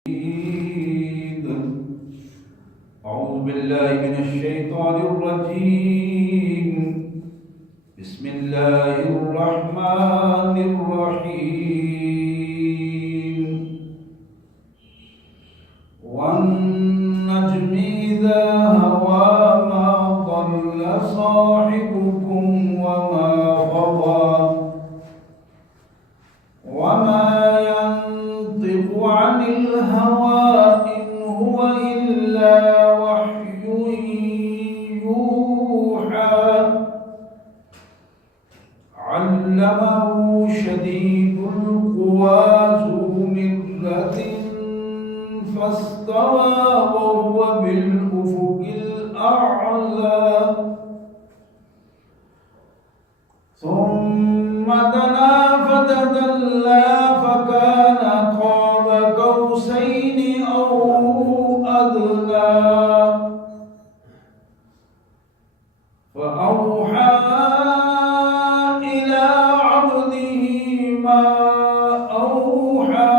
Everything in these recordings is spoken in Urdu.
أعوذ بالله من الشيطان الرجيم. بسم الله الرحمن الرحيم. والنجم إذا هوى ما ضل صاحبكم وما غوى وما ينطق عن الهوى إن هو إلا وحي يوحى. علمه شديد القوى ذو مرة فاستوى وهو بالأفق الأعلى. ثم دنا فتدلى فكان قاب قوسين أو أدنى. فأوحى إلى عبده ما أوحى.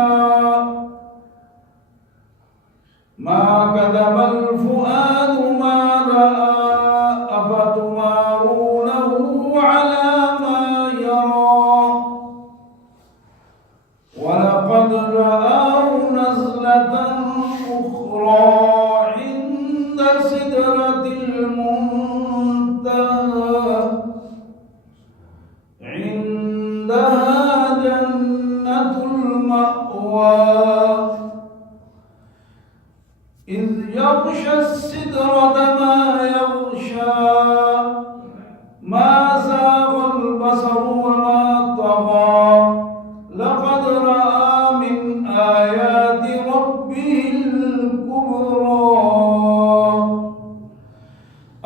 ما كذب الفؤاد ما رأى أفتمارونه على ما يرى. ولقد رآه نزلة أخرى عند سدرة المنتهى. عندها جنة المأوى. إذ يغشى السدرة ما يغشى. ما زاغ البصر وما طغى. لقد رأى من آيات ربه الكبرى.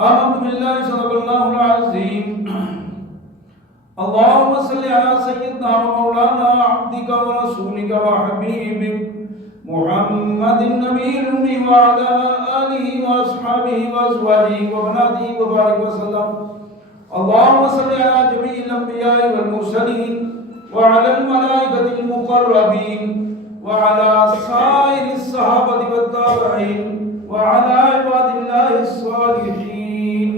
آمنت بالله صدق الله العظيم. اللهم صل على سيدنا ومولانا عبدك ورسولك وحبيبك محمد النبي الأمي وعلى آله وأصحابه وأزواجه وبناته وبارك وسلم. اللهم صل على جميع الأنبياء والمرسلين وعلى الملائكة المقربين وعلى سائر الصحابة والتابعين وعلى عباد الله الصالحين.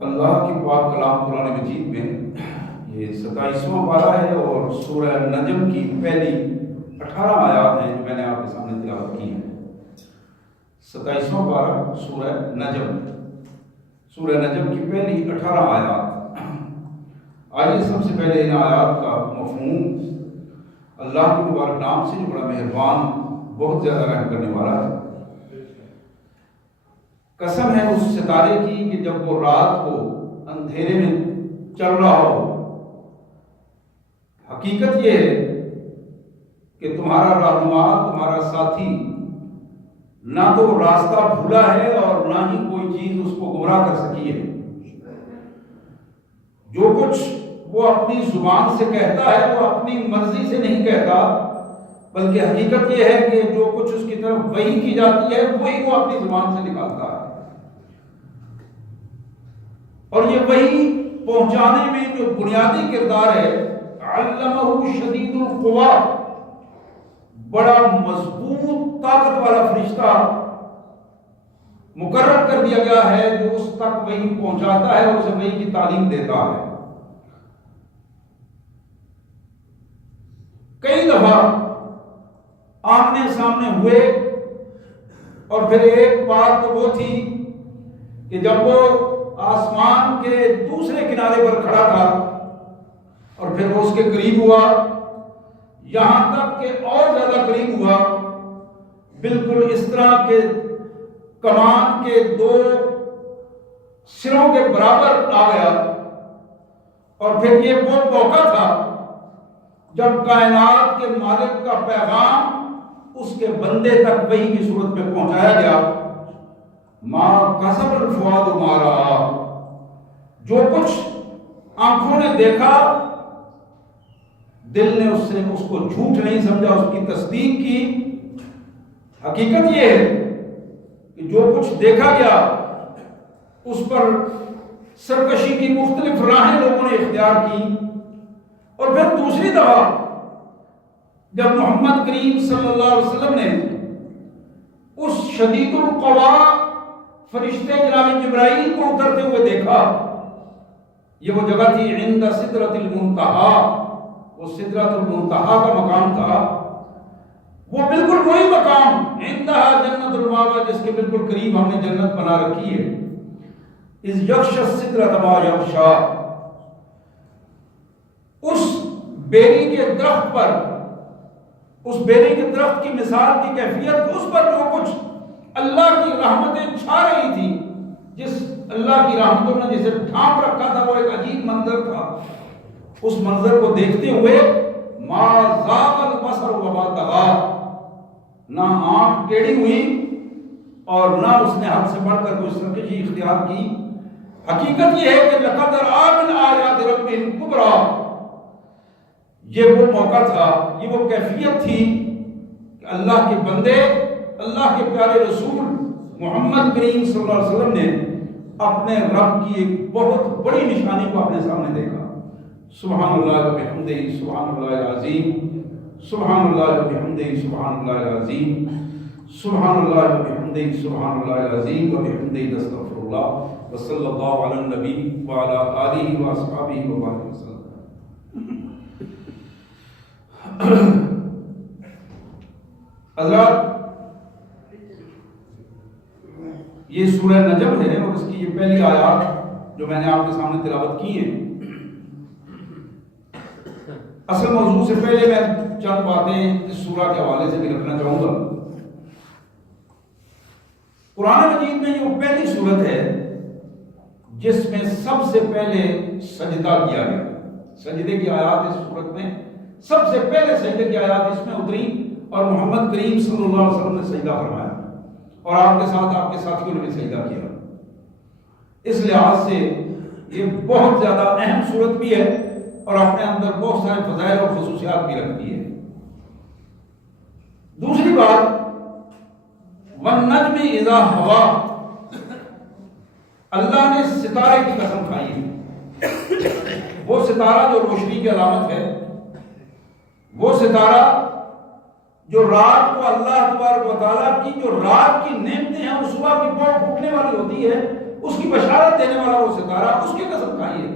اللہ کی پاک کلام قرآن مجید میں یہ 27واں پارہ ہے اور سورہ نجم کی پہلی 18 آیات ہیں جو میں نے آپ کے سامنے تلاوت کی ہیں. 27واں پارہ سورہ نجم کی پہلی 18 آیات. آئیے سب سے پہلے ان آیات کا مفہوم اللہ کے مبارک نام سے جو بڑا مہربان بہت زیادہ رحم کرنے والا ہے. قسم ہے اس ستارے کی کہ جب وہ رات کو اندھیرے میں چل رہا ہو. حقیقت یہ ہے کہ تمہارا رہنما تمہارا ساتھی نہ تو راستہ بھولا ہے اور نہ ہی کوئی چیز اس کو گمراہ کر سکی ہے. جو کچھ وہ اپنی زبان سے کہتا ہے وہ اپنی مرضی سے نہیں کہتا، بلکہ حقیقت یہ ہے کہ جو کچھ اس کی طرف وحی کی جاتی ہے وہی وہ اپنی زبان سے نکالتا ہے. اور یہ وحی پہنچانے میں جو بنیادی کردار ہے، علمہ شدید القویٰ، بڑا مضبوط طاقت والا فرشتہ مقرر کر دیا گیا ہے جو اس تک وحی پہنچاتا ہے اور اسے وحی کی تعلیم دیتا ہے. کئی دفعہ آمنے سامنے ہوئے اور پھر ایک بات تو وہ تھی کہ جب وہ آسمان کے دوسرے کنارے پر کھڑا تھا اور پھر وہ اس کے قریب ہوا، یہاں تک کہ اور زیادہ قریب ہوا، بالکل اس طرح کے کمان کے 2 سروں کے برابر آ گیا. اور پھر یہ وہ موقع تھا جب کائنات کے مالک کا پیغام اس کے بندے تک وحی کی صورت میں پہنچایا گیا. ما کسب الفؤاد ما رأى، جو کچھ آنکھوں نے دیکھا دل نے اس کو جھوٹ نہیں سمجھا، اس کی تصدیق کی. حقیقت یہ ہے کہ جو کچھ دیکھا گیا اس پر سرکشی کی مختلف راہیں لوگوں نے اختیار کی، اور پھر دوسری دفعہ جب محمد کریم صلی اللہ علیہ وسلم نے اس شدید القوا فرشتے جناب جبرائیل کو اترتے ہوئے دیکھا، یہ وہ جگہ تھی عند سدرۃ المنتہا، وہ سدرۃ المنتہا کا مقام تھا، وہ بالکل وہی مقام عندہا جنت الماوا جس کے بالکل قریب ہم نے جنت بنا رکھی ہے۔ اذ یغشی السدرۃ ما یغشی، اس بیری کے درخت پر، اس بیری کے درخت کی مثال کی کیفیت، اس پر جو کچھ اللہ کی رحمتیں چھا رہی تھی، جس اللہ کی رحمتوں نے جسے ڈھانپ رکھا تھا، وہ ایک عجیب منظر تھا۔ اس منظر کو دیکھتے ہوئے ما زاغ البصر وما طغی، نہ آنکھ ٹیڑھی ہوئی اور نہ اس نے حد سے بڑھ کر کوئی سرکشی اختیار کی۔ حقیقت یہ ہے کہ لقد رأى من آیات ربہ الکبریٰ، یہ وہ موقع تھا، یہ وہ کیفیت تھی کہ اللہ کے بندے، اللہ کے پیارے رسول محمد کریم صلی اللہ علیہ وسلم نے اپنے رب کی ایک بہت بڑی نشانی کو اپنے سامنے دیکھا۔ سبحان اللہ و بحمدہ سبحان اللہ العظیم، سبحان اللہ و بحمدہ سبحان اللہ العظیم، سبحان اللہ و بحمدہ سبحان اللہ العظیم و بحمدہ استغفر اللہ، وصلی اللہ علی النبی وعلی آلہ و اصحابہ وبارک وسلم۔ حضرات، یہ سورہ نجم ہے اور اس کی یہ پہلی آیات جو میں نے آپ کے سامنے تلاوت کی ہیں۔ اصل موضوع سے پہلے میں چند باتیں اس سورہ کے حوالے سے بھی رکھنا چاہوں گا۔ قرآن مجید میں یہ پہلی سورت ہے جس میں سب سے پہلے سجدہ کیا گیا۔ سجدے کی آیات اس سورت میں سب سے پہلے سجدے کی آیات اس میں اتری اور محمد کریم صلی اللہ علیہ وسلم نے سجدہ فرمایا اور آپ کے ساتھ آپ کے ساتھیوں نے بھی سجدہ کیا۔ اس لحاظ سے یہ بہت زیادہ اہم سورت بھی ہے اور اپنے اندر بہت سارے فضائل اور خصوصیات بھی رکھتی ہے۔ دوسری بات، وَالنَّجْمِ إِذَا هَوَىٰ، اللہ نے ستارے کی قسم کھائی ہے۔ وہ ستارہ جو روشنی کی علامت ہے، وہ ستارہ جو رات کو اللہ تبارک و تعالیٰ کی جو رات کی نعمتیں ہیں اور صبح کی پاؤں پھوٹنے والی ہوتی ہے، اس کی بشارت دینے والا وہ ستارہ، اس کی قسم کھائی ہے۔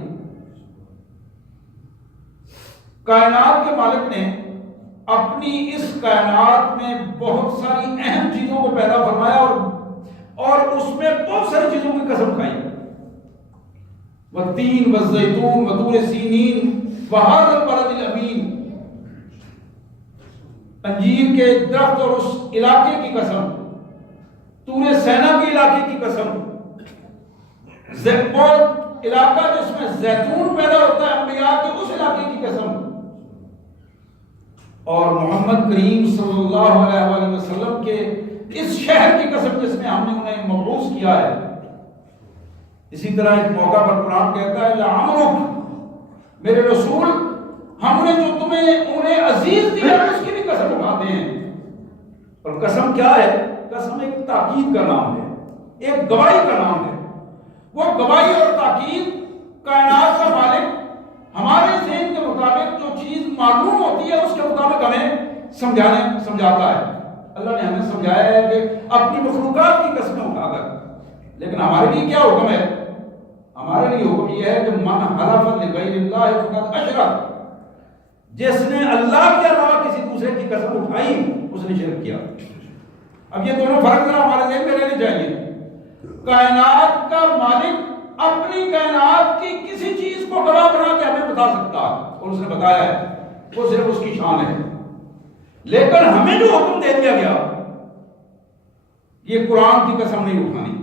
کائنات کے مالک نے اپنی اس کائنات میں بہت ساری اہم چیزوں کو پیدا فرمایا اور اس میں بہت ساری چیزوں کی قسم کھائی۔ والتین والزیتون وطور سینین وہذا البلد الامین، انجیر کے درخت اور اس علاقے کی قسم، طور سینا کے علاقے کی قسم، اور علاقہ جس میں زیتون پیدا ہوتا ہے انبیاء کے، اس علاقے کی قسم، اور محمد کریم صلی اللہ علیہ وآلہ وسلم کے اس شہر کی قسم جس میں ہم نے انہیں مبعوث کیا ہے۔ اسی طرح ایک موقع پر قرآن کہتا ہے لعمرک، میرے رسول ہم نے جو تمہیں انہیں عزیز دیا اس کی بھی قسم اٹھاتے ہیں۔ اور قسم کیا ہے؟ قسم ایک تاکید کا نام ہے، ایک گواہی کا نام ہے۔ وہ گواہی اور تاکید کائنات کا مالک ہمارے ذہن کے مطابق جو چیز معلوم ہوتی ہے اس کے مطابق ہمیں سمجھاتا ہے۔ اللہ نے ہمیں سمجھایا ہے کہ اپنی مخلوقات کی قسمیں اٹھا کر، لیکن ہمارے لیے کیا حکم ہے؟ ہمارے لیے حکم یہ ہے کہ من حلف لغیر اللہ فقد اشرک، جس نے اللہ کے علاوہ کسی دوسرے کی قسم اٹھائی اس نے شرک کیا۔ اب یہ دونوں فرق ذرا ہمارے ذہن میں رہنے چاہیے۔ کائنات کا مالک اپنی کائنات کی کسی چیز کو گواہ بنا کے ہمیں بتا سکتا ہے اور اس نے بتایا ہے، وہ صرف اس کی شان ہے۔ لیکن ہمیں جو حکم دے دیا گیا، یہ قرآن کی قسم نہیں اٹھانی۔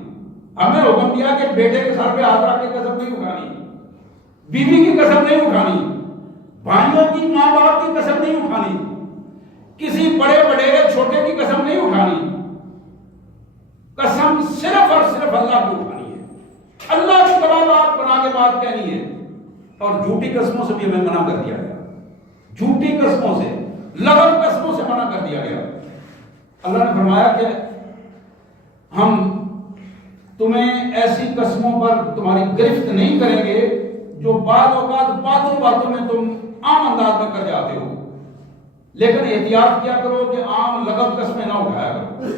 ہمیں حکم دیا کہ بیٹے کے سر پہ ہاتھ رکھ کے قسم نہیں اٹھانی، بیوی کی قسم نہیں اٹھانی، بھائیوں کی ماں باپ کی قسم نہیں اٹھانی، کسی بڑے وڈیرے چھوٹے کی قسم نہیں اٹھانی۔ قسم صرف اور صرف اللہ کی اٹھانی ہے، اللہ کی بات بنا کے بات کہنی ہے۔ اور جھوٹی قسموں سے بھی ہمیں منع کر دیا گیا، جھوٹی قسموں سے، لغو قسموں سے منع کر دیا گیا۔ اللہ نے فرمایا کہ ہم تمہیں ایسی قسموں پر تمہاری گرفت نہیں کریں گے جو بعض اوقات باتوں میں تم عام انداز میں کر جاتے ہو، لیکن احتیاط کیا کرو کہ عام لغو قسمیں نہ اٹھایا کرو.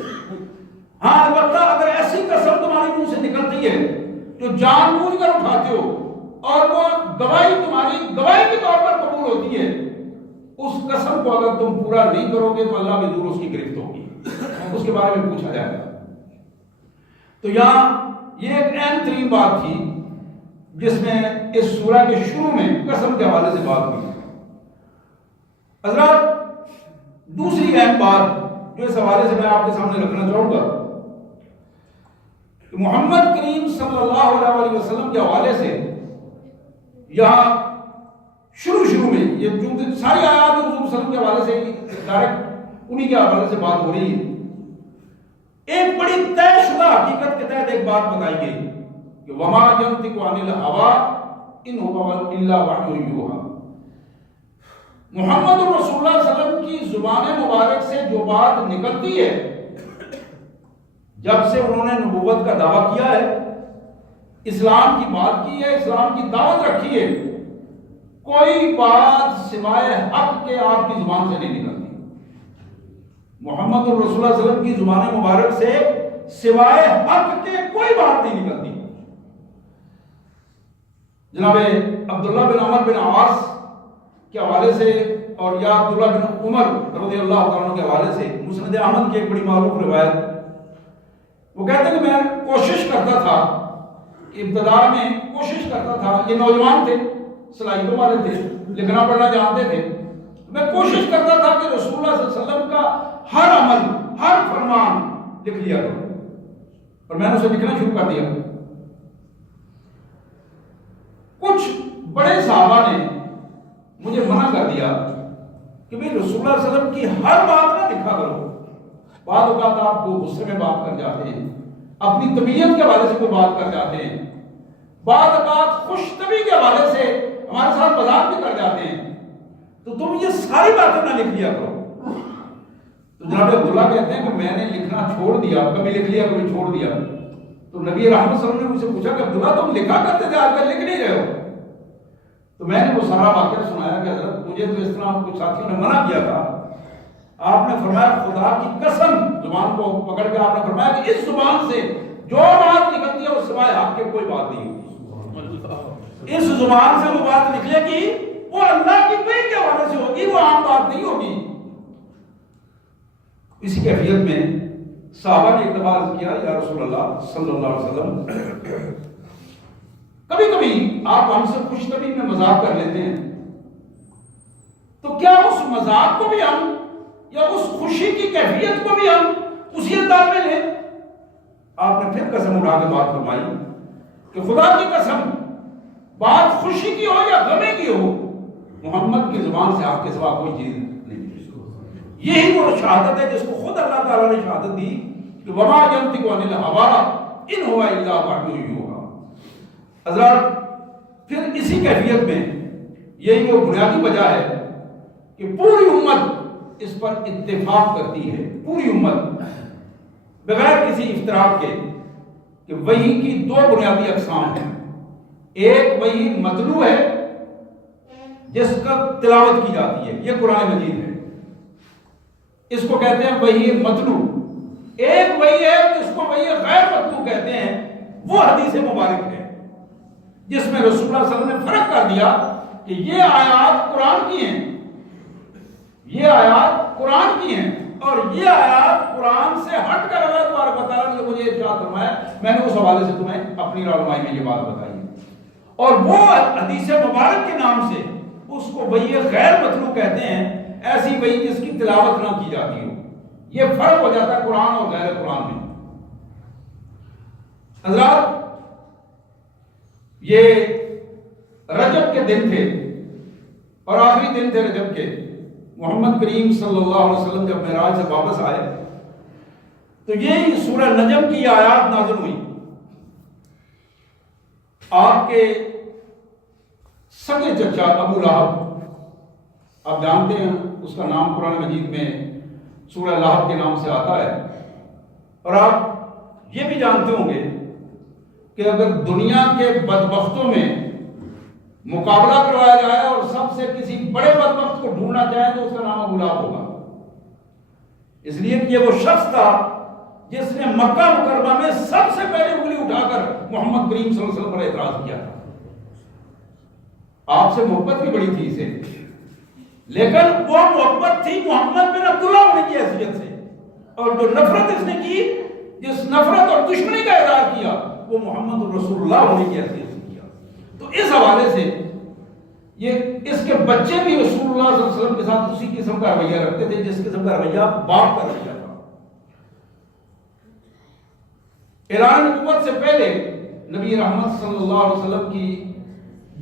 ہاں البتہ اگر ایسی قسم تمہاری منہ سے نکلتی ہے جو جان بوجھ کر اٹھاتے ہو اور وہ گواہی تمہاری گواہی کے طور پر قبول ہوتی ہے، اس قسم کو اگر تم پورا نہیں کرو گے تو اللہ بھی ضرور اس کی گرفت ہوگی، اس کے بارے میں پوچھا جائے گا. تو یہاں یہ ایک اہم ترین بات تھی جس میں اس سورہ کے شروع میں قسم کے حوالے سے بات ہوئی. حضرات دوسری اہم بات جو اس حوالے سے میں آپ کے سامنے رکھنا چاہوں گا کہ محمد کریم صلی اللہ علیہ وسلم کے حوالے سے یہاں شروع میں یہ چونکہ ساری آیات حضور صلی اللہ علیہ وسلم کے حوالے سے ڈائریکٹ انہی کے حوالے سے بات ہو رہی ہے. ایک بڑی طے شدہ حقیقت کے تحت ایک بات بتائی گئی کہ وما ينطق عن الهوى ان هو الا وحی یوحی. محمد رسول اللہ صلی اللہ علیہ وسلم کی زبان مبارک سے جو بات نکلتی ہے جب سے انہوں نے نبوت کا دعویٰ کیا ہے، اسلام کی بات کی ہے، اسلام کی دعوت رکھی ہے، کوئی بات سوائے حق کے آپ کی زبان سے نہیں نکلتی. محمد رسول اللہ صلی اللہ علیہ وسلم کی زبان مبارک سے سوائے حق کے کوئی بات نہیں نکلتی. جناب عبداللہ بن عمر بن عاص کے حوالے سے اور یا عبداللہ بن عمر رضی اللہ عنہ کے حوالے سے مسند احمد کی ایک بڑی معروف روایت، وہ کہتے ہیں کہ میں کوشش کرتا تھا، ابتدا میں کوشش کرتا تھا، یہ نوجوان تھے، صلاحیتوں والے تھے، لکھنا پڑھنا جانتے تھے، میں کوشش کرتا تھا کہ رسول اللہ صلی اللہ علیہ وسلم کا ہر عمل ہر فرمان لکھ لیا کروں، اور میں نے اسے لکھنا شروع کر دیا. کچھ بڑے صحابہ نے مجھے منع کر دیا کہ بھئی رسول اللہ صلی اللہ علیہ وسلم کی ہر بات نہ لکھا کرو. بعض اوقات آپ کو غصے میں بات کر جاتے ہیں، اپنی طبیعت کے حوالے سے کوئی بات کر جاتے ہیں، بعض اوقات خوش طبی کے حوالے سے ہمارے ساتھ مذاق بھی کر جاتے ہیں، تو تم یہ ساری باتیں نہ لکھ لیا کرو. تو جناب عبداللہ کہتے ہیں کہ میں نے لکھنا چھوڑ دیا، کبھی لکھ لیا کبھی چھوڑ دیا. تو نبی رحمت صلی اللہ علیہ وسلم نے مجھ سے پوچھا کہ عبداللہ تم لکھا کرتے تھے، آج کل لکھ نہیں رہے ہو. تو میں نے وہ سارا واقعہ سنایا کہ حضرت مجھے تو اس طرح کچھ ساتھیوں نے منع کیا تھا. آپ نے فرمایا خدا کی قسم، زبان کو پکڑ کے آپ نے فرمایا کہ اس زبان سے جو بات نکلتی ہے اس سوائے حق کے کوئی بات نہیں ہوگی. اس زبان سے وہ بات نکلے گی وہ اللہ کی وحی کے حوالے سے ہوگی، وہ عام بات نہیں ہوگی. اسی کیفیت میں صحابہ نے ایک دفعہ عرض کیا یا رسول اللہ صلی اللہ علیہ وسلم، کبھی کبھی آپ ہم سے خوش طبی میں مذاق کر لیتے ہیں، تو کیا اس مذاق کو بھی ہم یا اس خوشی کی کیفیت کو بھی ہم اسی انداز میں لیں؟ آپ نے پھر قسم اٹھا کے بات فرمائی کہ خدا کی قسم بات خوشی کی ہو یا غمے کی ہو، محمد کی زبان سے آپ کے سوا کوئی چیز نہیں. یہی وہ شہادت ہے جس کو خود اللہ تعالیٰ نے شہادت دی کہ وما ينطق عن الهوى ان هو الا وحی یوحی. حضرات پھر اسی کیفیت میں یہی وہ بنیادی وجہ ہے کہ پوری امت اس پر اتفاق کرتی ہے، پوری امت بغیر کسی افتراق کے، کہ وحی کی دو بنیادی اقسام ہیں. ایک وحی متلو ہے جس کا تلاوت کی جاتی ہے، یہ قرآن مجید ہے، اس کو کہتے ہیں وحی متلو. ایک وحی ہے جس کو وحی غیر متلو کہتے ہیں، وہ حدیث مبارک ہے جس میں رسول اللہ صلی اللہ علیہ وسلم نے فرق کر دیا کہ یہ آیات قرآن کی ہیں، یہ آیات قرآن کی ہیں، اور یہ آیات قرآن سے ہٹ کر اللہ تبارک و تعالیٰ نے مجھے ارشاد فرمایا، میں نے اس حوالے سے تمہیں اپنی رہنمائی میں یہ بات بتائی. اور وہ حدیث مبارک کے نام سے اس کو وحی غیر متلو کہتے ہیں، ایسی وحی جس کی تلاوت نہ کی جاتی ہو. یہ فرق ہو جاتا ہے قرآن اور غیر قرآن میں. حضرات یہ رجب کے دن تھے اور آخری دن تھے رجب کے. محمد کریم صلی اللہ علیہ وسلم جب معراج سے واپس آئے تو یہی سورہ نجم کی آیات نازل ہوئی. آپ کے سگے چچا ابو لہب، آپ جانتے ہیں اس کا نام قرآن مجید میں سورہ لہب کے نام سے آتا ہے. اور آپ یہ بھی جانتے ہوں گے کہ اگر دنیا کے بدبختوں میں مقابلہ کروایا جائے اور سب سے کسی بڑے بدبخت کو ڈھونڈنا چاہے تو اس کا نام ابو لہب ہوگا، اس لیے کہ یہ وہ شخص تھا جس نے مکہ مکرمہ میں سب سے پہلے انگلی اٹھا کر محمد کریم صلی اللہ علیہ وسلم پر اعتراض کیا تھا۔ آپ سے محبت بھی بڑی تھی اسے، لیکن وہ محبت تھی محمد بن عبداللہ ہونے کی حیثیت سے، اور جو نفرت اس نے کی، جس نفرت اور دشمنی کا اظہار کیا، وہ محمد رسول اللہ ہونے کی حیثیت سے کیا۔ تو اس حوالے سے یہ اس کے بچے بھی رسول اللہ صلی اللہ علیہ وسلم کے ساتھ اسی قسم کا رویہ رکھتے تھے جس قسم کا رویہ باپ کا رویہ تھا۔ اعلان نبوت سے پہلے نبی رحمت صلی اللہ علیہ وسلم کی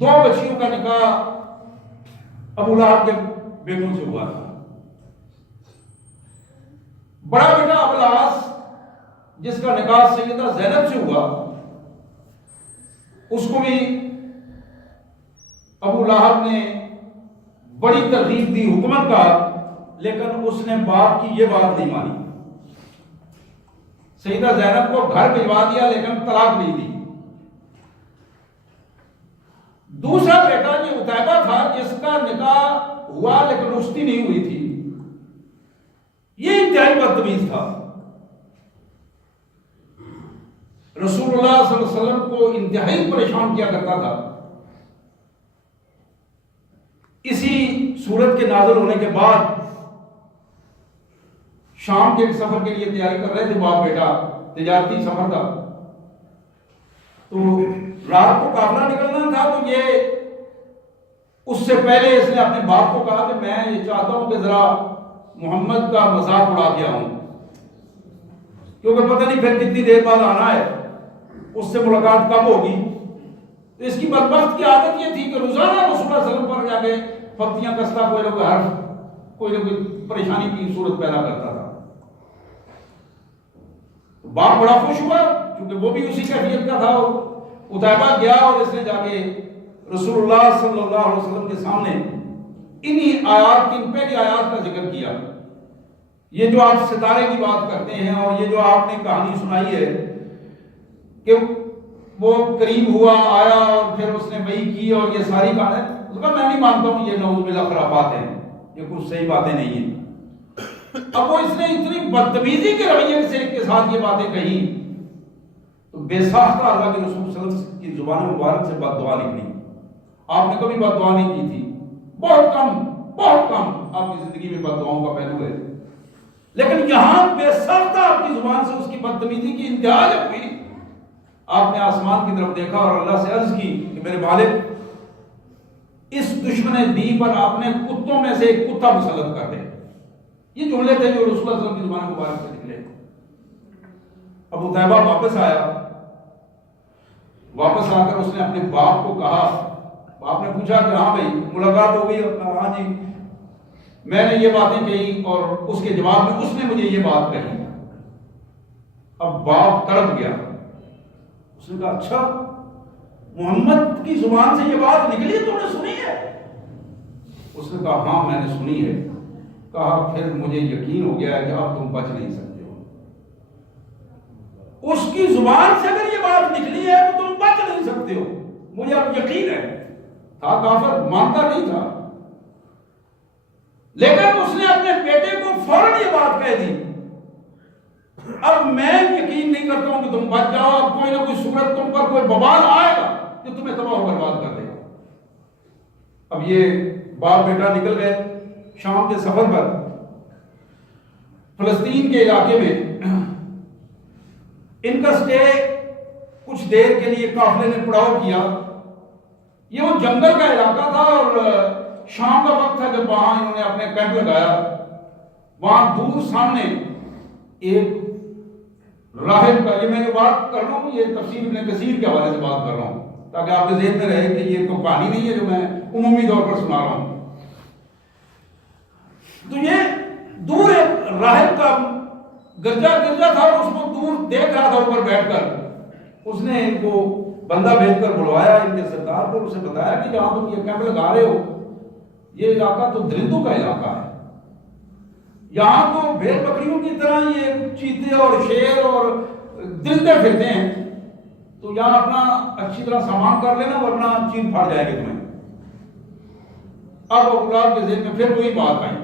2 بچیوں کا نکاح ابو لہب کے بیٹوں سے ہوا تھا۔ بڑا بیٹا ابو العاص جس کا نکاح سیدہ زینب سے ہوا، اس کو بھی ابو لہب نے بڑی ترغیب دی، حکومت کا، لیکن اس نے باپ کی یہ بات نہیں مانی۔ سیدہ زینب کو گھر بھجوا دیا لیکن طلاق نہیں دی۔ دوسرا بیٹا یہ عتیبہ تھا جس کا نکاح ہوا لیکن رشتی نہیں ہوئی تھی، یہ انتہائی بدتمیز تھا، رسول اللہ صلی اللہ علیہ وسلم کو انتہائی پریشان کیا کرتا تھا۔ اسی سورت کے نازل ہونے کے بعد شام کے سفر کے لیے تیاری کر رہے تھے باپ بیٹا، تجارتی سفر تھا، تو رات کو قافلہ نکلنا تھا، تو یہ اس سے پہلے اس نے اپنے باپ کو کہا کہ میں یہ چاہتا ہوں کہ ذرا محمد کا مذاق اڑا کے آؤں، کیونکہ پتہ نہیں پھر کتنی دیر بعد آنا ہے، اس سے ملاقات کب ہوگی۔ تو اس کی بدبخت کی عادت یہ تھی کہ روزانہ رسول اللہ صلی اللہ علیہ وسلم پر جا کے پھپتیاں کستا، کوئی نہ کوئی حرف، کوئی نہ کوئی پریشانی کی صورت پیدا کرتا تھا۔ باپ بڑا خوش ہوا کیونکہ وہ بھی اسی کیفیت کا تھا۔ عتیبہ گیا اور اس نے جا کے رسول اللہ صلی اللہ علیہ وسلم کے سامنے انہی آیات کی، ان پہلی آیات کا ذکر کیا۔ یہ جو آپ ستارے کی بات کرتے ہیں اور یہ جو آپ نے کہانی سنائی ہے کہ وہ قریب ہوا، آیا اور پھر اس نے وہی کی اور یہ ساری کہانی، اس کا میں نہیں مانتا ہوں یہ نعوذ باللہ خرافات ہیں، یہ کچھ صحیح باتیں نہیں ہیں۔ اب وہ اس نے اتنی بدتمیزی کے رویے سے کے ساتھ یہ باتیں کہی تو بے ساختہ اللہ کے رسول صلی اللہ علیہ وسلم کی زبان مبارک سے بد دعا نکلی۔ آپ نے کبھی بد دعا نہیں کی تھی، بہت کم آپ کی زندگی میں بد دعاؤں کا پہلو ہے، لیکن یہاں بے ساختہ آپ کی زبان سے اس کی بدتمیزی کی انتہا جب ہوئی، آپ نے آسمان کی طرف دیکھا اور اللہ سے عرض کی کہ میرے مالک، اس دشمن دی پر آپ نے کتوں میں سے ایک کتا مسلط کر دے۔ یہ جملے تھے جو رسول اللہ صلی اللہ علیہ وسلم کی زبان مبارک سے نکلے۔ اب عتیبہ واپس آیا، واپس آ کر اس نے اپنے باپ کو کہا، باپ نے پوچھا کہ ہاں بھائی ملاقات ہو گئی؟ ہاں جی، میں نے یہ باتیں کہی اور اس کے جواب میں اس نے مجھے یہ بات کہی۔ اب باپ تڑپ گیا، اس نے کہا اچھا محمد کی زبان سے یہ بات نکلی، تم نے سنی ہے؟ اس نے کہا ہاں میں نے سنی ہے۔ کہا پھر مجھے یقین ہو گیا ہے کہ اب تم بچ نہیں سکتے ہو، اس کی زبان سے اگر یہ بات نکلی ہے تو تم بچ نہیں سکتے ہو، مجھے اب یقین ہے۔ تھا کافر، مانتا نہیں تھا، لیکن اس نے اپنے بیٹے کو فوراً یہ بات کہہ دی، اب میں یقین نہیں کرتا ہوں کہ تم بچ جاؤ، اب کوئی نہ کوئی صورت تم پر کوئی بوال آئے گا کہ تمہیں تباہ و برباد کر دے گا۔ اب یہ باپ بیٹا نکل گئے شام کے سفر پر، فلسطین کے علاقے میں ان کا سٹے کچھ دیر کے لیے قافلے نے پڑاؤ کیا۔ یہ وہ جنگل کا علاقہ تھا اور شام کا وقت تھا جب وہاں انہوں نے اپنے کیمپ لگایا۔ وہاں دور سامنے ایک راہب کا، یہ میں جو بات کر رہا ہوں یہ تفسیر ابن کثیر کے حوالے سے بات کر رہا ہوں تاکہ آپ کے ذہن میں رہے کہ یہ کوئی کہانی نہیں ہے جو میں عمومی طور پر سنا رہا ہوں۔ تو یہ دور ایک راہب کا گرجا تھا اور اس کو دور دیکھ رہا تھا اوپر بیٹھ کر۔ اس نے ان کو بندہ بھیج کر بلوایا ان کے سردار کو، اسے بتایا کہ جہاں تم یہ کیمپ لگا رہے ہو یہ علاقہ تو درندوں کا علاقہ ہے، یہاں تو بھیڑ بکریوں کی طرح یہ چیتے اور شیر اور درندے پھرتے ہیں، تو یہاں اپنا اچھی طرح سامان کر لینا ورنہ چیر پھاڑ جائے گا تمہیں۔ اب ابو لہب کے ذہن میں پھر وہی بات آئی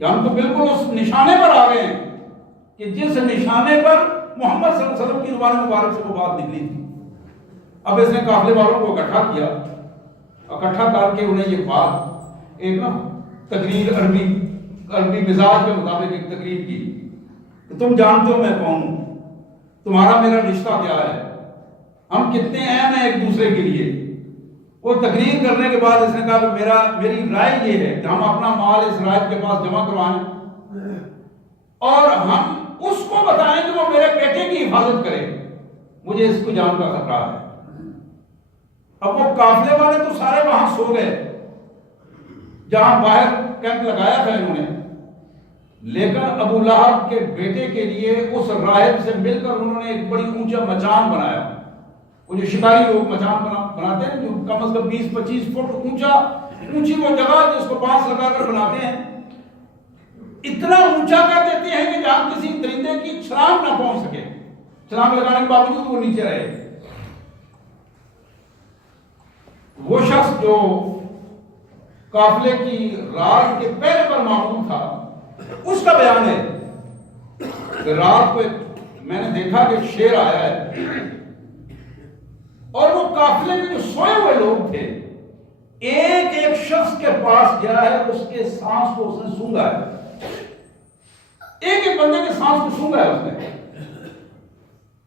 کہ ہم تو بالکل اس نشانے پر آ گئے ہیں کہ جس نشانے پر محمد صلی اللہ علیہ وسلم کی زبان مبارک سے وہ بات نکلی تھی۔ اب اس نے قافلے والوں کو اکٹھا کیا، اکٹھا کر کے انہیں یہ بات ایک نا تقریر عربی مزاج کے مطابق ایک تقریر کی کہ تم جانتے ہو میں کون ہوں، تمہارا میرا رشتہ کیا ہے، ہم کتنے اہم ہیں ایک دوسرے کے لیے۔ وہ تقریر کرنے کے بعد اس نے کہا کہ میری رائے یہ ہے کہ ہم اپنا مال اس رائب کے پاس جمع کروائیں اور ہم اس کو بتائیں کہ وہ میرے بیٹے کی حفاظت کرے، مجھے اس کو جان کا خطرہ ہے۔ اب وہ قافلے والے تو سارے وہاں سو گئے جہاں باہر کیمپ لگایا تھا انہوں نے، لیکن ابو لہب کے بیٹے کے لیے اس راہب سے مل کر انہوں نے ایک بڑی اونچا مچان بنایا۔ وہ جو شکاری لوگ مچان بناتے ہیں جو کم از کم 20-25 فٹ اونچی وہ جگہ جس کو بانس لگا کر بناتے ہیں، اتنا اونچا کر دیتے ہیں کہ جہاں کسی درندے کی چھلانگ نہ پہنچ سکے، چھلانگ لگانے کے باوجود وہ نیچے رہے۔ وہ شخص جو قافلے کی رات کے پہرے پر معمول تھا، اس کا بیان ہے کہ رات کو میں نے دیکھا کہ شیر آیا ہے اور وہ قافلے میں جو سوئے ہوئے لوگ تھے ایک ایک شخص کے پاس گیا ہے، اس کے سانس کو اس نے سونگا ہے، ایک ایک بندے کے سانس کو سونگا ہے اس نے،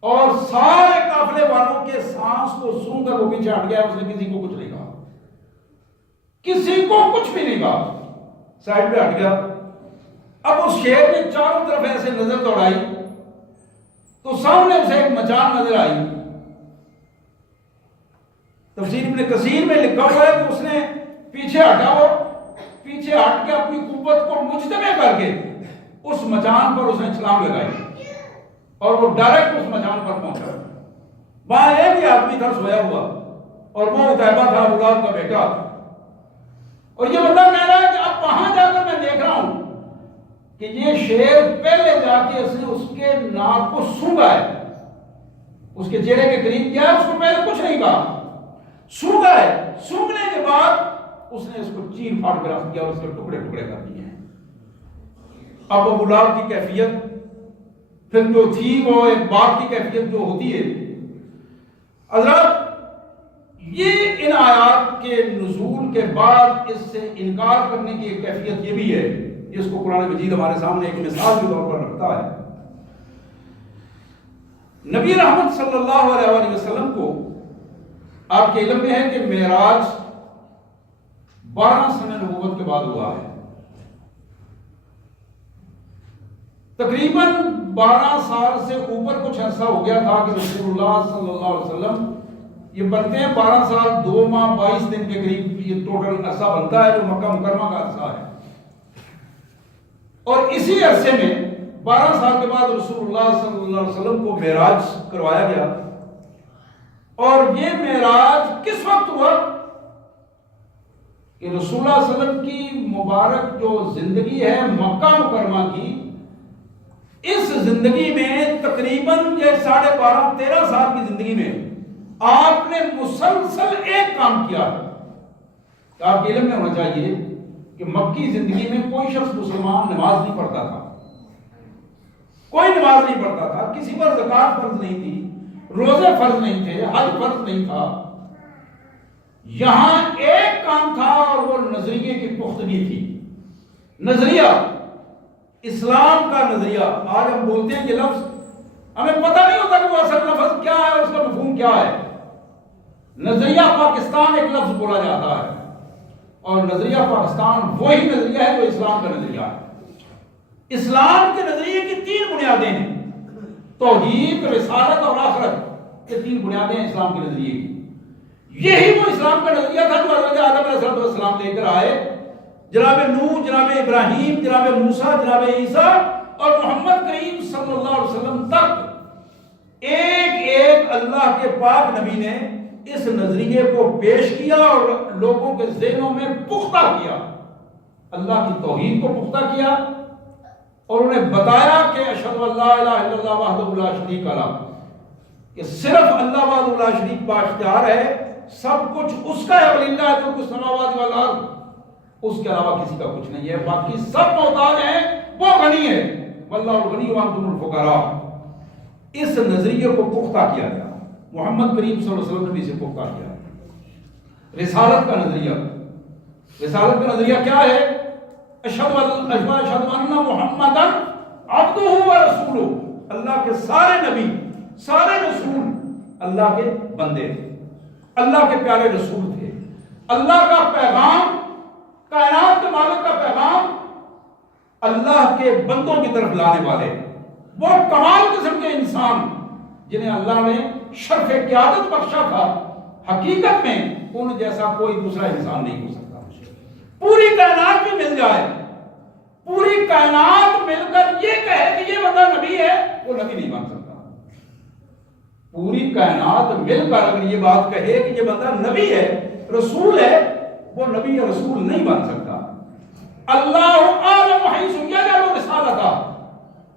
اور سارے قافلے والوں کے سانس کو سونگ کر وہ پیچھے ہٹ گیا، اس نے کسی کو کچھ نہیں کہا، کسی کو کچھ بھی نہیں کہا، سائڈ پہ ہٹ گیا۔ اب اس شیر نے چاروں طرف ایسے نظر دوڑائی تو سامنے اسے ایک مچان نظر آئی۔ تفسیر ابن کثیر میں لکھا ہوا ہے کہ اس نے پیچھے ہٹ کے اپنی قوت کو مجتمع کر کے اس مچان پر اس نے چھلانگ لگائی اور وہ ڈائریکٹ اس مچان پر پہنچا۔ وہاں ایک ہی آدمی تھا سویا ہوا اور وہ عتیبہ تھا ابو لہب کا بیٹا، اور یہ بندہ کہہ رہا ہے کہ اب وہاں جا کر میں دیکھ رہا ہوں کہ یہ شیر پہلے جا کے اس نے اس کے ناک کو سونگا ہے، اس کے چہرے کے قریب کیا ہے، اس کو پہلے کچھ نہیں کہا، سونگا ہے، سونگنے کے بعد اس نے اس کو چیر پھاڑ کر رکھ دیا اور اس کے ٹکڑے ٹکڑے کر دیے ہیں۔ اب ابو لہب کی کیفیت پھر جو تھی وہ ایک باپ کی کیفیت جو ہوتی ہے، حضرات یہ ان آیات کے نزول کے بعد اس سے انکار کرنے کی ایک کیفیت یہ بھی ہے جس کو قرآن مجید ہمارے سامنے ایک مثال کے طور پر رکھتا ہے۔ نبی رحمت صلی اللہ علیہ وآلہ وسلم کو آپ کے علم میں ہے کہ معراج 12 سنہ نبوت کے بعد ہوا ہے، تقریباً 12 سال سے اوپر کچھ عرصہ ہو گیا تھا کہ رسول اللہ صلی اللہ علیہ وسلم یہ بنتے ہیں 12 سال 2 ماہ 22 دن کے قریب یہ ٹوٹل عرصہ بنتا ہے جو مکہ مکرمہ کا عرصہ ہے، اور اسی عرصے میں 12 سال کے بعد رسول اللہ صلی اللہ علیہ وسلم کو معراج کروایا گیا۔ اور یہ معراج کس وقت ہوا کہ رسول اللہ صلی اللہ علیہ وسلم کی مبارک جو زندگی ہے مکہ مکرمہ کی، اس زندگی میں تقریباً 12.5-13 سال کی زندگی میں آپ نے مسلسل ایک کام کیا ہے کہ آپ کے علم میں ہونا چاہیے کہ مکی زندگی میں کوئی شخص مسلمان نماز نہیں پڑھتا تھا، کوئی نماز نہیں پڑھتا تھا، کسی پر زکوٰۃ فرض نہیں تھی، روزے فرض نہیں تھے، حج فرض نہیں تھا، یہاں ایک کام تھا اور وہ نظریے کی پختگی تھی۔ نظریہ، اسلام کا نظریہ، آج ہم بولتے ہیں یہ لفظ ہمیں پتہ نہیں ہوتا کہ وہ اصل لفظ کیا ہے اور اس کا مفہوم کیا ہے۔ نظریہ پاکستان ایک لفظ بولا جاتا ہے اور نظریہ پاکستان وہی نظریہ ہے جو اسلام کا نظریہ ہے۔ اسلام کے نظریے کی 3 بنیادیں ہیں، توحید، رسالت اور آخرت، یہ 3 بنیادیں ہیں اسلام کے نظریے کی۔ یہی وہ اسلام کا نظریہ تھا جو حضرت آدم علیہ السلام لے کر آئے، جناب نوح، جناب ابراہیم، جناب موسیٰ، جناب عیسیٰ اور محمد کریم صلی اللہ علیہ وسلم تک ایک ایک اللہ کے پاک نبی نے اس نظریے کو پیش کیا اور لوگوں کے ذہنوں میں پختہ کیا، اللہ کی توحید کو پختہ کیا اور انہیں بتایا کہ اشہد ان لا الہ الا اللہ وحدہ لا شریک لہ، کہ صرف اللہ وحدہ لا شریک با اختیار ہے، سب کچھ اس کا ہے، وللہ جو کچھ سماوات والارض، اس کے علاوہ کسی کا کچھ نہیں ہے، باقی سب محتاج ہیں، وہ غنی ہے، واللہ الغنی وانتم الفقراء۔ اس نظریے کو پختہ کیا گیا، محمد کریم صلی اللہ علیہ وسلم نے بھی اسے پختہ کیا۔ رسالت کا نظریہ، رسالت کا نظریہ کیا ہے؟ اشہد ان محمدا عبدہ ورسولہ، اللہ کے سارے نبی، سارے رسول اللہ کے بندے تھے، اللہ کے پیارے رسول تھے، اللہ کا پیغام، کائنات کے مالک کا پیغام اللہ کے بندوں کی طرف لانے والے وہ کمال قسم کے انسان جنہیں اللہ نے شرف قیادت بخشا تھا، حقیقت میں ان جیسا کوئی دوسرا انسان نہیں ہو سکتا۔ پوری کائنات بھی مل جائے، پوری کائنات مل کر یہ کہے کہ یہ بندہ نبی ہے، وہ نبی نہیں بن سکتا۔ پوری کائنات مل کر اگر یہ بات کہے کہ یہ بندہ نبی ہے، رسول ہے، وہ نبی یا رسول نہیں بن سکتا۔ اللہ اعلم حیث یجعل رسالتہ،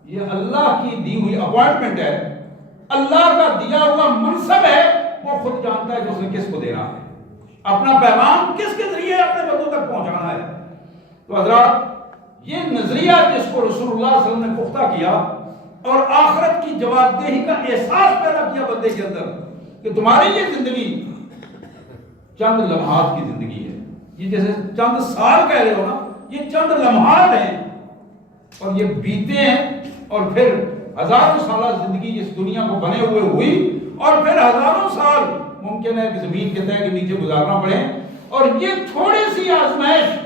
یہ اللہ کی دی ہوئی اپوائنٹمنٹ ہے، اللہ کا دیا ہوا منصب ہے، وہ خود جانتا ہے کہ اس نے کس کو دینا ہے، اپنا پیغام کس کے ذریعے اپنے بندوں تک پہنچانا ہے۔ تو حضرات، یہ نظریہ جس کو رسول اللہ صلی اللہ علیہ وسلم نے پختہ کیا اور آخرت کی جواب دہی کا احساس پیدا کیا بندے کے اندر کہ تمہاری یہ زندگی چند لمحات کی زندگی ہے، یہ جیسے چند سال کہہ رہے ہو نا، یہ چند لمحات ہیں اور یہ بیتے ہیں، اور پھر ہزاروں سالہ زندگی اس دنیا کو بنے ہوئے ہوئی، اور پھر ہزاروں سال ممکن ہے کہ زمین کے تہہ کے نیچے گزارنا پڑے، اور یہ تھوڑی سی آزمائش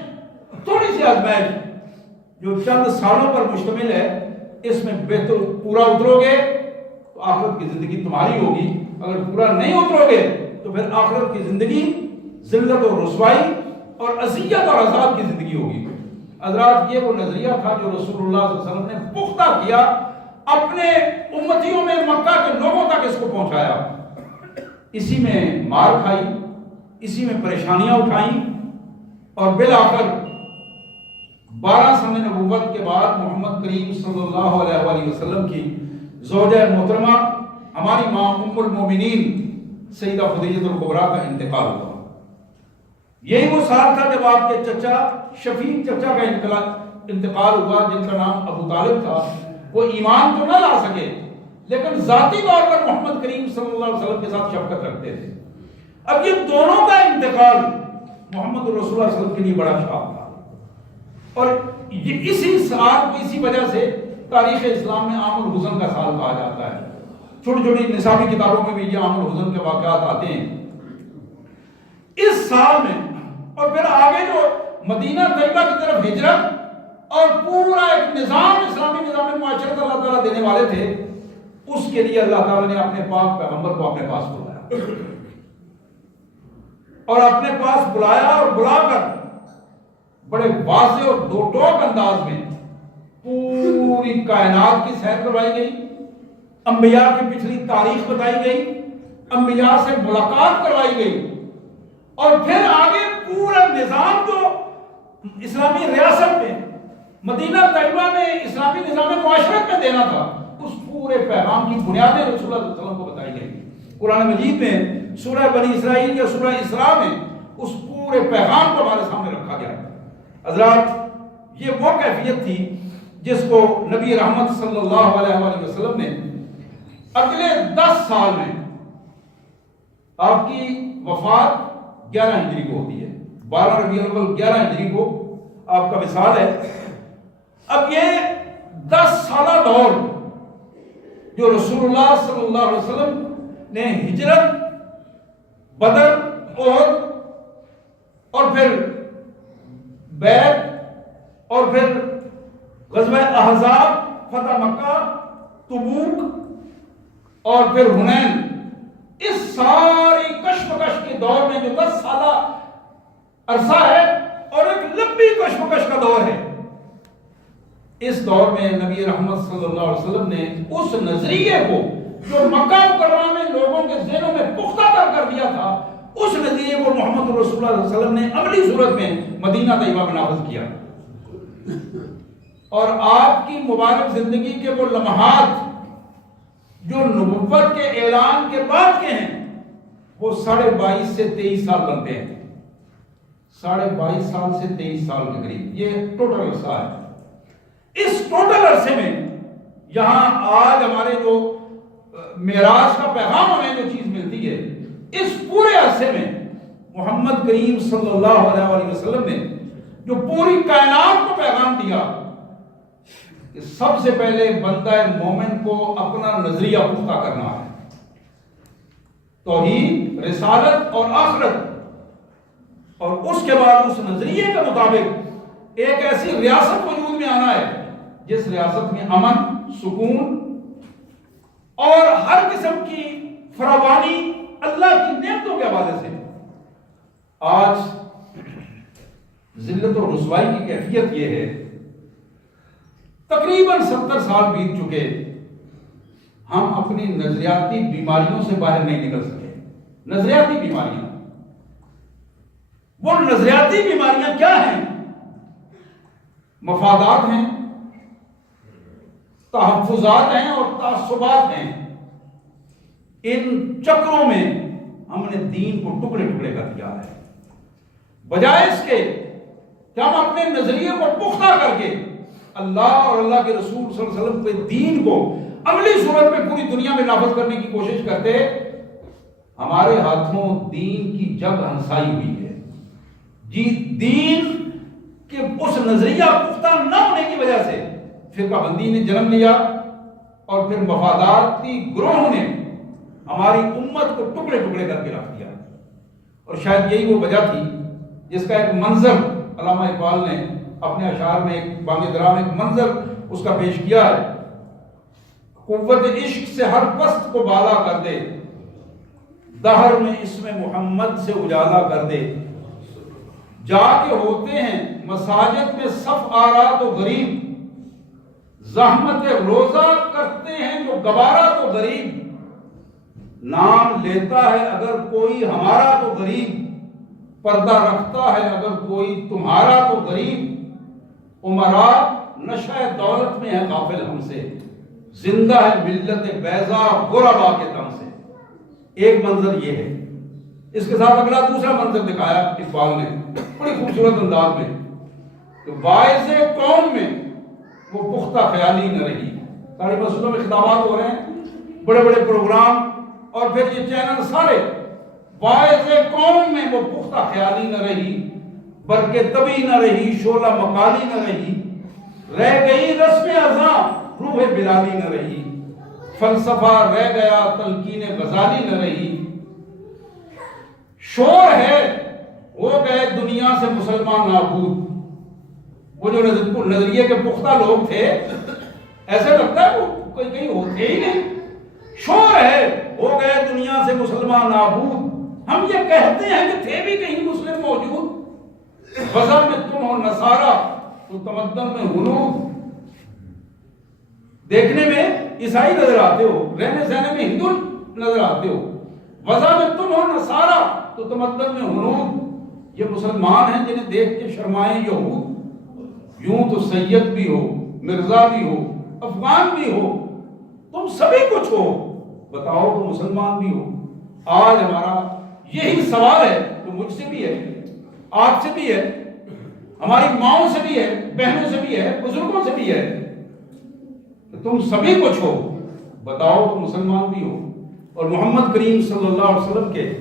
جو چند سالوں پر مشتمل ہے، اس میں بہتر پورا اترو گے تو آخرت کی زندگی تمہاری ہوگی، اگر پورا نہیں اترو گے تو پھر آخرت کی زندگی ذلت اور رسوائی اور اذیت اور عذاب کی زندگی ہوگی۔ حضرات، یہ وہ نظریہ تھا جو رسول اللہ صلی اللہ علیہ وسلم نے پختہ کیا، اپنے امتیوں میں مکہ کے لوگوں تک اس کو پہنچایا، اسی میں مار کھائی، اسی میں پریشانیاں اٹھائیں، اور بالآخر 12 سنہ نبوت کے بعد محمد کریم صلی اللہ علیہ وآلہ وسلم کی زوجہ محترمہ ہماری ماں ام المومنین سیدہ خدیجہ الکبریٰ کا انتقال ہوا۔ یہی وہ سال تھا جب آپ کے چچا شفیق چچا کا انتقال ہوا، جن کا نام ابو طالب تھا۔ وہ ایمان تو نہ لا سکے لیکن ذاتی طور پر محمد کریم صلی اللہ علیہ وسلم کے ساتھ شفقت رکھتے تھے۔ اب یہ دونوں کا انتقال محمد رسول اللہ صلی اللہ علیہ وسلم کے لیے بڑا شاق تھا، اور یہ اسی سال کو اسی وجہ سے تاریخ اسلام میں عام الحزن کا سال کہا جاتا ہے۔ چھوٹی چھوٹی نصابی کتابوں میں بھی یہ عام الحزن کے واقعات آتے ہیں۔ اس سال میں اور پھر آگے جو مدینہ طیبہ کی طرف ہجرت اور پورا ایک نظام، اسلامی نظام معاشرت اللہ تعالیٰ دینے والے تھے، اس کے لیے اللہ تعالیٰ نے اپنے پاک پیغمبر کو اپنے پاس بلایا، اور اپنے پاس بلایا اور بلا کر بڑے واضح اور دو ٹوک انداز میں پوری کائنات کی سیر کروائی گئی، انبیاء کی پچھلی تاریخ بتائی گئی، انبیاء سے ملاقات کروائی گئی، اور پھر آگے پورا نظام جو اسلامی ریاست میں مدینہ طیبہ میں اسلامی نظام معاشرت میں دینا تھا، اس پورے پیغام کی بنیادیں رسول اللہ صلی اللہ علیہ وسلم کو بتائی گئی۔ قرآن مجید میں سورہ بنی اسرائیل یا سورہ اسراء میں اس پورے پیغام کو ہمارے سامنے رکھا گیا۔ حضرات، یہ وہ کیفیت تھی جس کو نبی رحمت صلی اللہ علیہ وآلہ وسلم نے اگلے 10 سال میں، آپ کی وفات 11 ہجری کو ہوتی ہے، 12 ربیع الاول 11 ہجری کو آپ کا وصال ہے۔ اب یہ 10 سالہ دور جو رسول اللہ صلی اللہ علیہ وسلم نے ہجرت، بدر، احد، اور پھر بیعت، اور پھر غزوہ احزاب، فتح مکہ، تبوک، اور پھر حنین، اس ساری کشمکش کے دور میں جو 10 سالہ عرصہ ہے اور ایک لمبی کشمکش کا دور ہے، اس دور میں نبی رحمت صلی اللہ علیہ وسلم نے اس نظریے کو جو مکہ مکرمہ میں لوگوں کے ذہنوں میں پختہ کر دیا تھا، اس نظریے کو محمد رسول اللہ صلی اللہ علیہ وسلم نے عملی صورت میں مدینہ طیبہ میں نافذ کیا، اور آپ کی مبارک زندگی کے وہ لمحات جو نبوت کے اعلان کے بعد کے ہیں، وہ 22.5 سے 23 سال بنتے ہیں۔ 22.5 سال سے 23 سال کے قریب، یہ ٹوٹل عرصہ ہے۔ اس ٹوٹل عرصے میں یہاں آج ہمارے جو معراج کا پیغام ہمیں جو چیز ملتی ہے، اس پورے عرصے میں محمد کریم صلی اللہ علیہ وسلم نے جو پوری کائنات کو پیغام دیا کہ سب سے پہلے بندہ مومن کو اپنا نظریہ پختہ کرنا ہے، توحید، رسالت اور آخرت، اور اس کے بعد اس نظریے کے مطابق ایک ایسی ریاست وجود میں آنا ہے جس ریاست میں امن، سکون اور ہر قسم کی فراوانی اللہ کی نعمتوں کے حوالے سے۔ آج ذلت و رسوائی کی کیفیت یہ ہے، تقریباً 70 سال بیت چکے، ہم اپنی نظریاتی بیماریوں سے باہر نہیں نکل سکے۔ نظریاتی بیماریاں، وہ نظریاتی بیماریاں کیا ہیں؟ مفادات ہیں، تحفظات ہیں اور تعصبات ہیں۔ ان چکروں میں ہم نے دین کو ٹکڑے ٹکڑے کر دیا ہے، بجائے اس کے کہ ہم اپنے نظریے کو پختہ کر کے اللہ اور اللہ کے رسول صلی اللہ علیہ وسلم کے دین کو عملی صورت میں پوری دنیا میں نافذ کرنے کی کوشش کرتے۔ ہمارے ہاتھوں دین کی جگ ہنسائی ہوئی ہے جی۔ دین کے اس نظریہ پختہ نہ ہونے کی وجہ سے فرقہ بندی نے جنم لیا، اور پھر مفاداتی گروہوں نے ہماری امت کو ٹکڑے ٹکڑے کر کے رکھ دیا۔ اور شاید یہی وہ وجہ تھی جس کا ایک منظر علامہ اقبال نے اپنے اشعار میں، ایک بانگ درا میں ایک منظر اس کا پیش کیا ہے: قوت عشق سے ہر پست کو بالا کر دے، دہر میں اسم محمد سے اجالا کر دے، جا کے ہوتے ہیں مساجد میں صف آرا تو غریب، زحمت روزہ کرتے ہیں جو گوارا تو غریب، نام لیتا ہے اگر کوئی ہمارا تو غریب، پردہ رکھتا ہے اگر کوئی تمہارا تو غریب، عمرا نشہ دولت میں ہے غافل ہم سے، زندہ ہے ملت بیضا غربا کے دم سے۔ ایک منظر یہ ہے۔ اس کے ساتھ اگلا دوسرا منظر دکھایا اقبال نے بڑی خوبصورت انداز میں کہ باعث قوم میں وہ پختہ خیالی نہ رہی۔ سارے مسجدوں میں خطابات ہو رہے ہیں، بڑے بڑے پروگرام، اور پھر یہ چینل سارے، باعث قوم میں وہ پختہ خیالی نہ رہی، برکے طبی نہ رہی، شعلہ مقالی نہ رہی، رہ گئی رسم ازاں روح بلالی نہ رہی، فلسفہ رہ گیا تلقین غزالی نہ رہی، شور ہے ہو گئے دنیا سے مسلمان نابود۔ وہ جو نظریے کے پختہ لوگ تھے، ایسے لگتا ہے وہ کوئی کہیں ہوتے ہی نہیں۔ شور ہے ہو گئے دنیا سے مسلمان نابود، ہم یہ کہتے ہیں کہ تھے بھی کہیں مسلم موجود، غزل میں تم ہو نصارہ تو تمدن میں ہنود، دیکھنے میں عیسائی نظر آتے ہو، رہنے سہنے میں ہندو نظر آتے ہو، وضع میں تم ہو نصارہ تو تمدن میں ہنود، یہ مسلمان ہیں جنہیں دیکھ کے شرمائیں یہود، یوں تو سید بھی ہو، مرزا بھی ہو، افغان بھی ہو، تم سبھی کچھ ہو، بتاؤ تو مسلمان بھی ہو۔ آج ہمارا یہی سوال ہے جو مجھ سے بھی ہے، آپ سے بھی ہے، ہماری ماؤں سے بھی ہے، بہنوں سے بھی ہے، بزرگوں سے بھی ہے، کہ تم سبھی کچھ ہو، بتاؤ تو مسلمان بھی ہو۔ اور محمد کریم صلی اللہ علیہ وسلم کے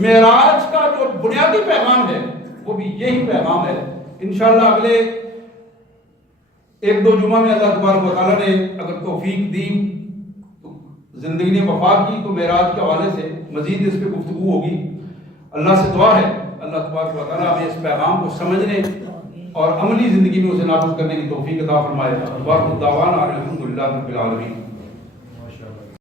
معراج کا جو بنیادی پیغام ہے وہ بھی یہی پیغام ہے۔ انشاءاللہ اگلے 1-2 جمعہ میں اللہ تبارک و تعالیٰ نے اگر توفیق دی تو زندگی نے وفات کی تو معراج کے حوالے سے مزید اس پہ گفتگو ہوگی۔ اللہ سے دعا ہے اللہ تبارک و تعالیٰ ہمیں اس پیغام کو سمجھنے اور عملی زندگی میں اسے نافذ کرنے کی توفیق عطا فرمائے۔ واخر دعوانا الحمدللہ رب العالمین۔